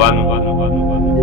1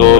2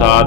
7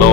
9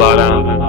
12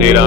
13